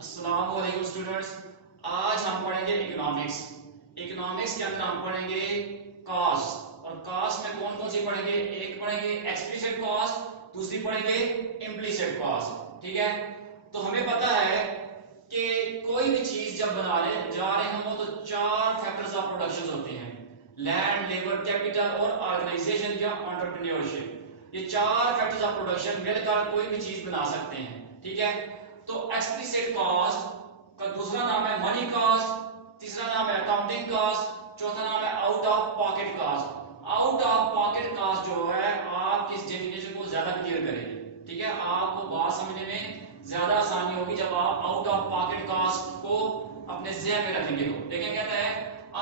अस्सलाम वालेकुम स्टूडेंट्स। आज हम पढ़ेंगे इकोनॉमिक्स। इकोनॉमिक्स के अंदर हम पढ़ेंगे कॉस्ट। और कॉस्ट में कौन कौन सी पढ़ेंगे? एक पढ़ेंगे एक्सप्लिसिट कॉस्ट, दूसरी पढ़ेंगे इम्प्लिसिट कॉस्ट। ठीक है, तो हमें पता है कि कोई भी चीज जब बनाने जा रहे हो तो चार फैक्टर्स ऑफ प्रोडक्शन होते हैं: लैंड, लेबर, कैपिटल और ऑर्गेनाइजेशन या एंटरप्रेन्योरशिप। ये चार फैक्टर्स ऑफ प्रोडक्शन मिलकर कोई भी चीज बना सकते हैं। ठीक है, तो एक्सप्लिसिट कॉस्ट का दूसरा नाम है मनी कॉस्ट, तीसरा नाम है अकाउंटिंग कॉस्ट, चौथा नाम है out of pocket cost. Out of pocket cost जो है आपकी इस डेफिनेशन को ज्यादा क्लियर करेगी। ठीक है, आपको बात समझने में ज्यादा आसानी होगी जब आप आउट ऑफ पॉकेट कॉस्ट को अपने ज़हन में रखेंगे। तो देखें, कहता है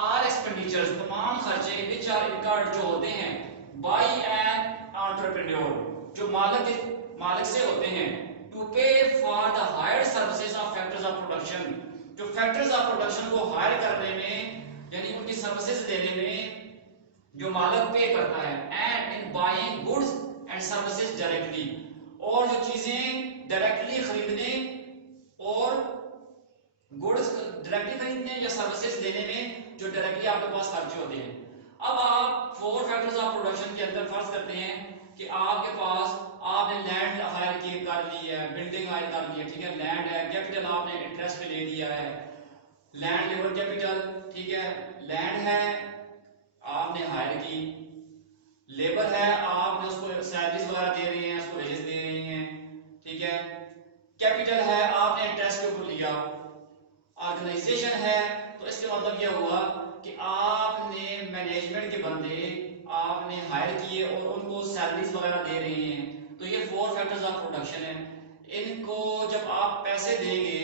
आर एक्सपेंडिचर्स, तमाम खर्चे विच आर इनकर्ड जो होते हैं बाय एन एंटरप्रेन्योर, जो मालिक से होते हैं, to pay for the hire services of factors of production, जो फैक्टर्स ऑफ प्रोडक्शन को हायर करने में यानी उनकी सर्विसेज देने में जो मालिक पे करता है, and in buying goods and services directly, और जो चीजें डायरेक्टली खरीदने और गुड्स डायरेक्टली खरीदने या सर्विसेज देने में जो डायरेक्टली आपके पास खर्चे होते हैं। अब आप फोर फैक्टर्स ऑफ प्रोडक्शन के अंदर फर्ज करते हैं कि आपके पास आपने लैंड हायर की कर ली है, बिल्डिंग हायर कर ली है। ठीक है, लैंड है, कैपिटल आपने इंटरेस्ट पे ले लिया है, लैंड लेबर कैपिटल। ठीक है, लैंड है आपने हायर की, लेबर है आपने उसको सैलरीज वगैरह दे रहे हैं, उसको वेजेस दे रहे हैं। ठीक है, कैपिटल है आपने इंटरेस्ट के ऊपर लिया, ऑर्गेनाइजेशन है तो इसका मतलब यह हुआ कि आपने मैनेजमेंट के बंदे आपने हायर किए और उनको सैलरीज वगैरह दे रहे हैं। तो ये फोर फैक्टर्स ऑफ प्रोडक्शन है। इनको जब आप पैसे देंगे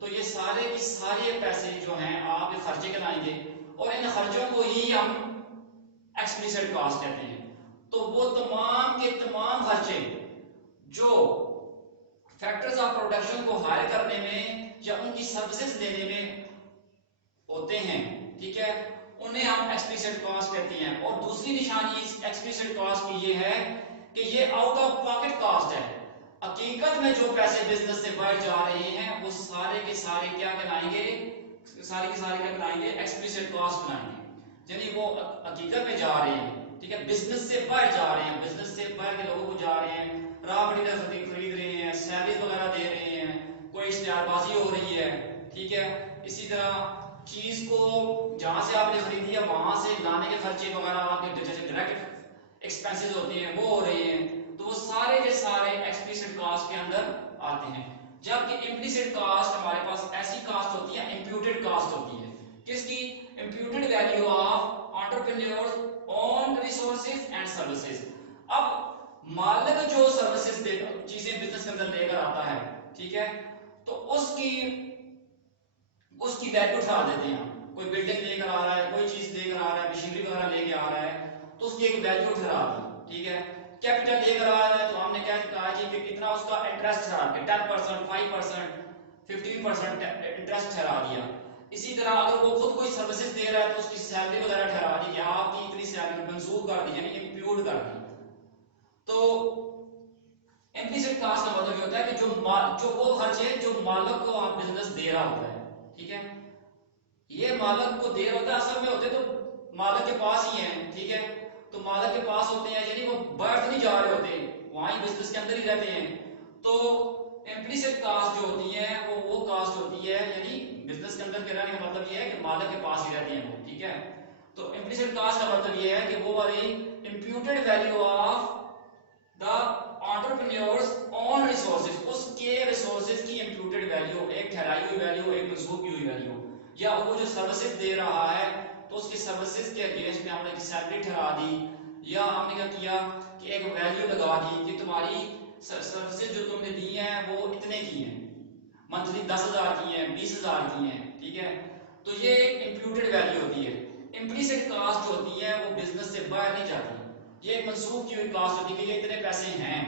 तो ये सारे की सारे पैसे जो हैं आप ये खर्चे कराएंगे, और इन खर्चों को ही हम एक्सप्लिसिट कॉस्ट कहते हैं। तो वो तमाम के तमाम खर्चे जो फैक्टर्स ऑफ प्रोडक्शन को हायर करने में या उनकी सर्विसेज देने में होते हैं, ठीक है, उन्हें हम एक्सप्लिसिट कॉस्ट कहते हैं। और दूसरी निशानी इस एक्सप्लिसिट कॉस्ट की ये है कि ये आउट ऑफ पॉकेट कॉस्ट है। हकीकत में जो पैसे बिजनेस से बाहर जा रहे हैं वो सारे के सारे क्या कहलाएंगे? सारे के सारे क्या कहलाएंगे? एक्सप्लिसिट कॉस्ट बनाएंगे। यानी वो हकीकत में जा रहे हैं, ठीक है, बिजनेस से बाहर जा रहे हैं, बिजनेस से बाहर के लोगों को जा रहे हैं, रॉ मटेरियल खरीद रहे हैं, सैलरी वगैरह दे रहे हैं, कोई इश्तेहारबाजी हो रही है। ठीक है, इसी तरह चीज को जहां से आपने खरीदी है वहां से लाने के खर्चे वगैरह आपके जैसे डायरेक्ट एक्सपेंसेस होते हैं वो हो रहे हैं। तो वो सारे के सारे एक्सप्लिसिट कॉस्ट के अंदर आते हैं। जबकि इम्प्लिसिट कॉस्ट हमारे पास ऐसी कॉस्ट होती है, इम्प्यूटेड कॉस्ट होती है। किसकी? Imputed value of entrepreneurs own resources and services. अब मालिक जो सर्विसेज चीजें बिजनेस के अंदर लेकर आता है, ठीक है, तो उसकी वैल्यू उठा देते हैं। कोई बिल्डिंग लेकर आ रहा है, कोई चीज लेकर आ रहा है, मशीनरी वगैरह लेके आ रहा है, तो उसकी एक वैल्यू उठा दी। ठीक है, कैपिटल लेकर आ रहा है तो हमने क्या कहा कि इतना उसका इंटरेस्ट ठहरा के 10%, 5%, 15% इंटरेस्ट ठहरा दिया। इसी तरह अगर वो खुद कोई सर्विसेज दे रहा है तो उसकी सैलरी वगैरह ठहरा दी कि आपकी इतनी सैलरी मंजूर कर दी, यानी इंप्यूट कर दी। तो इम्प्लिसिट कॉस्ट का मतलब ये होता है कि जो वो खर्चे जो मालिक को आप बिजनेस दे रहा होता है। ठीक है, ये मालिक को दे रहा होता है, असल में होते तो मालिक के पास ही हैं। ठीक है, तो मालिक के पास होते हैं, यानी वो बाहर नहीं जा रहे होते, वहां ही बिजनेस के अंदर ही रहते हैं। तो इम्प्लिसिट कॉस्ट जो होती है वो कॉस्ट होती है, यानी बिजनेस के अंदर के रहने का मतलब ये है कि मालिक के पास ही रहते हैं वो। ठीक है, तो इम्प्लिसिट कॉस्ट का मतलब ये है कि वो वाली imputed value of the entrepreneurs own resources, उसके रिसोर्सेज की इंप्यूटेड वैल्यू, एक ठहराई हुई वैल्यू, एक मंसूब की हुई वैल्यू, या वो जो सर्विसेज दे रहा है तो उसकी सर्विसेज के अगेंस्ट में हमने सैलरी ठहरा दी, या हमने क्या किया कि एक वैल्यू लगा दी कि तुम्हारी सर्विसेज जो तुमने दी हैं वो इतने की हैं, मंथली 10,000 की हैं, 20,000 की हैं। ठीक है, तो ये एक इंप्यूटेड वैल्यू होती है। इम्प्लिसिट कॉस्ट जो होती है वो बिजनेस से बाहर नहीं जाती, ये एक मंसूब की हुई कॉस्ट होती है कि ये इतने पैसे हैं।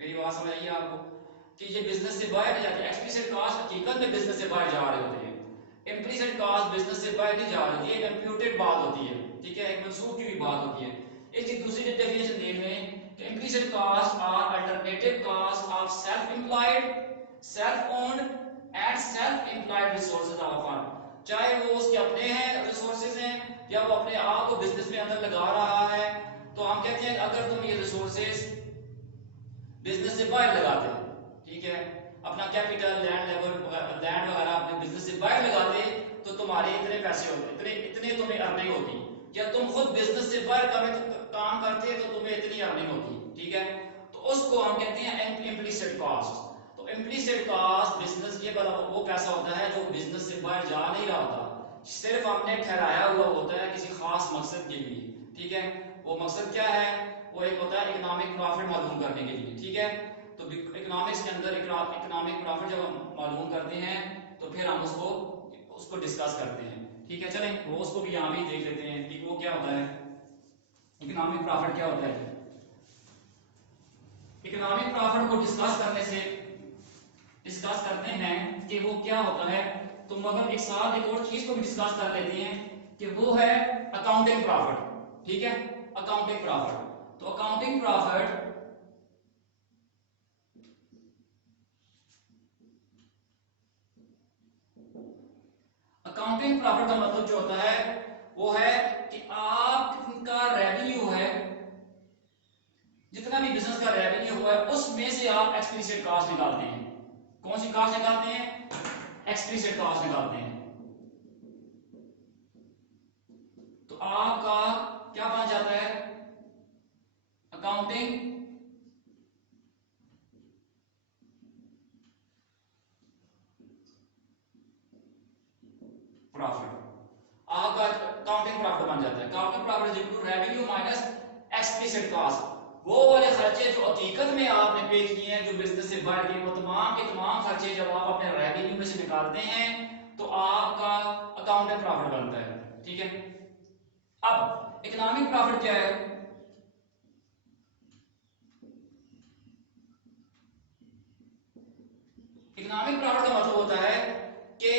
मेरी बात समझ आइए आपको कि ये बिजनेस से बाहर नहीं जाती। एक्सप्लिसिट कॉस्ट हकीकत में बिजनेस से बाहर जा रहे होते हैं, इम्प्लिसिट कॉस्ट बिजनेस से बाहर नहीं जा रही है, इम्प्यूटेड बात होती है। ठीक है, एक मंसूब की हुई बात होती है। इसकी दूसरी डेफिनेशन देख लें कि implicit cost are alternative cost of self employed, self owned and self employed resources of firm, चाहे वो उसके अपने हैं रिसोर्सेज हैं या वो अपने आप को बिजनेस में अंदर लगा रहा है। तो हम कहते हैं अगर तुम ये रिसोर्सेज बिजनेस से बाहर लगाते, ठीक है, अपना कैपिटल लैंड वगैरह अपने बिजनेस से बाहर लगाते, तो तुम्हारे इतने पैसे होते, इतने इतने तुम्हें अर्निंग होती। या तुम खुद बिजनेस से बाहर काम करते तो तुम्हें इतनी अर्निंग होती, ठीक है। तो उसको हम कहते हैं इम्प्लिसिट कॉस्ट। तो इम्प्लिसिट कॉस्ट बिजनेस ये वो पैसा होता है जो बिजनेस से बाहर जा नहीं रहा होता, सिर्फ हमने ठहराया हुआ होता है किसी खास मकसद के लिए, ठीक है। वो मकसद क्या है? वो एक होता है इकोनॉमिक प्रॉफिट मालूम करने के लिए, ठीक है। तो इकोनॉमिक्स के अंदर इकोनॉमिक प्रॉफिट जब हम मालूम करते हैं तो फिर हम उसको डिस्कस करते हैं, ठीक है। चलें वो उसको भी यहाँ भी देख लेते हैं कि वो क्या होता है, इकोनॉमिक प्रॉफिट क्या होता है। इकोनॉमिक प्रॉफिट को डिस्कस करते हैं कि वो क्या होता है। तो मगर एक साथ एक और चीज को भी डिस्कस कर लेते हैं कि वो है अकाउंटिंग प्रॉफिट, ठीक है। अकाउंटिंग प्रॉफिट, तो अकाउंटिंग प्रॉफिट अकाउंटिंग प्रॉफिट का मतलब जो होता है वो है कि आपका रेवेन्यू है, जितना भी बिजनेस का रेवेन्यू हुआ है उसमें से आप एक्सप्लिसिट कॉस्ट निकालते हैं। कौन सी कॉस्ट निकालते हैं? एक्सप्लिसिट कॉस्ट निकालते हैं। तो आपका क्या बन जाता है? अकाउंटिंग प्रॉफिट, आपका अकाउंटिंग प्रॉफिट बन जाता है। Accounting profit is equal to revenue minus explicit cost. वो वाले खर्चे जो हकीकत में आपने पे किए हैं, जो बिजनेस से बढ़ गए, वो तमाम के तमाम खर्चे जब आप अपने रेवेन्यू में से निकालते हैं तो आपका अकाउंटिंग प्रॉफिट बनता है, ठीक है। अब इकोनॉमिक प्रॉफिट क्या है? इकोनॉमिक प्रॉफिट का मतलब होता है कि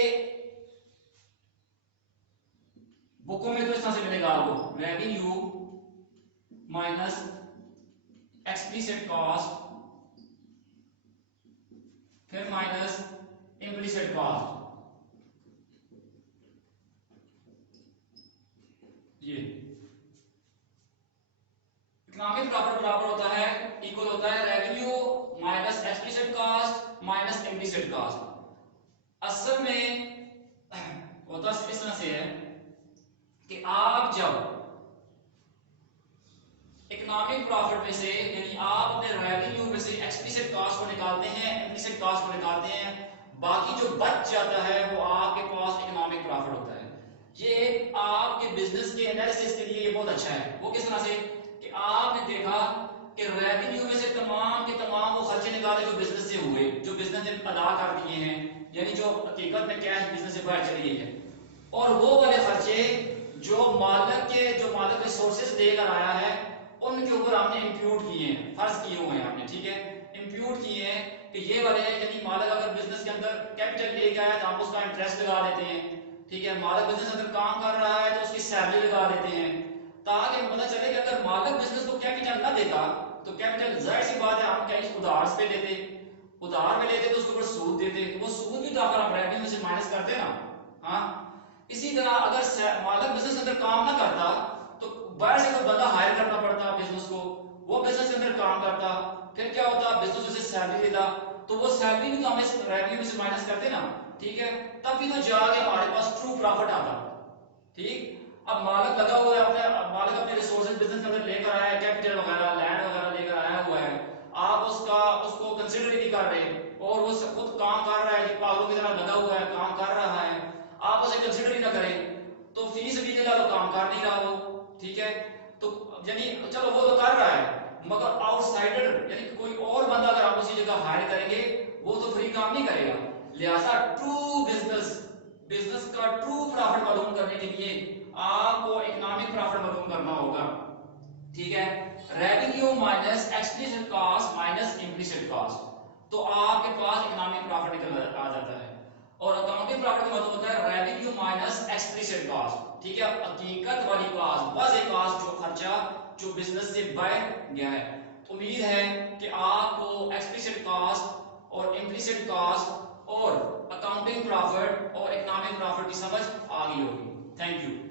बुकों में तो इस तरह से मिलेगा आपको, रेवेन्यू माइनस एक्सप्लिसिट कॉस्ट फिर माइनस इम्प्लिसिट कॉस्ट, ये इकोनॉमिक प्रॉफिट बराबर होता है, इक्वल होता है revenue minus explicit cost minus implicit cost. असल में होता इस तरह से है कि आप जब इकोनॉमिक प्रॉफिट में से यानी आप अपने रेवेन्यू में से एक्सप्लिसिट कॉस्ट को निकालते हैं, इम्प्लिसिट कॉस्ट को निकालते हैं, बाकी जो बच जाता है वो आपके पास इकोनॉमिक प्रॉफिट होता है। ये आपके बिजनेस के एनालिसिस के लिए ये बहुत अच्छा है। वो किस तरह से कि आपने देखा कि रेवेन्यू में से तमाम के तमाम वो खर्चे निकाले जो बिजनेस से हुए, जो बिजनेस ने अदा कर दिए हैं, यानी जो हकीकत में कैश बिजनेस से बाहर चली गई है, और वो वाले खर्चे जो मालिक रिसोर्सेज लेकर आया है उनके ऊपर हमने इंप्यूट किए हैं, फर्ज किए हुए हैं हमने, ठीक है। इंप्यूट किए हैं कि ये वाले यानी मालिक अगर बिजनेस के अंदर कैपिटल लेके आया तो हम उसका इंटरेस्ट लगा देते हैं, ठीक है। मालिक बिजनेस अगर काम कर रहा है तो उसकी सैलरी लगा देते हैं, ताकि पता चले कि अगर मालिक बिजनेस को कैपिटल ना देता तो कैपिटल जाहिर सी बात है हम कहीं उधार पे लेते, उधार में लेते तो उसके ऊपर सूद देते, तो वो सूद भी तो अगर हम रेवेन्यू में से माइनस करते ना। हाँ, इसी तरह अगर मालिक बिजनेस अंदर काम ना करता तो बाहर से कोई बंदा हायर करना पड़ता बिजनेस को, वो बिजनेस के अंदर काम करता, फिर क्या होता, बिजनेस उसे सैलरी देता, तो वो सैलरी भी तो हमें रेवेन्यू में से माइनस करते ना, ठीक है। तब भी तो जाके हमारे पास ट्रू प्रॉफिट आता, ठीक। अब मालिक लगा हुआ है मालिक अपने रिसोर्सेज बिजनेस के अंदर लेकर आया है, कैपिटल वगैरह लैंड वगैरह लेकर आया हुआ है, आप उसको कंसीडर ही नहीं कर रहे, और वो खुद काम कर रहा है, पागलों की तरह लगा हुआ है, काम कर रहा है, आप उसे कंसीडर ही ना करें तो फी सबिलिल्लाह तो काम कर नहीं रहा हो, ठीक है। तो यानी चलो वो तो कर रहा है, मगर आउटसाइडर यानी कोई और बंदा अगर आप उसी जगह हायर करेंगे वो तो फ्री काम नहीं करेगा। लिहाजा ट्रू बिजनेस का ट्रू प्रॉफिट मालूम करने के लिए आपको इकोनॉमिक प्रॉफिट मालूम करना होगा, ठीक है। Revenue minus explicit cost minus implicit cost, तो आपके पास इकोनॉमिक प्रॉफिट निकल आ जाता है। और अकाउंटिंग प्रॉफिट का मतलब होता है रेवेन्यू माइनस एक्सप्लिसिट कॉस्ट, ठीक है, हकीकत वाली कॉस्ट, वाज़ेह कॉस्ट, जो खर्चा जो बिजनेस से बाहर गया है। उम्मीद है कि आपको एक्सप्लिसिट कॉस्ट और इम्प्लिसिट कॉस्ट और अकाउंटिंग प्रॉफिट और इकोनॉमिक प्रॉफिट की समझ आ गई होगी। Thank you.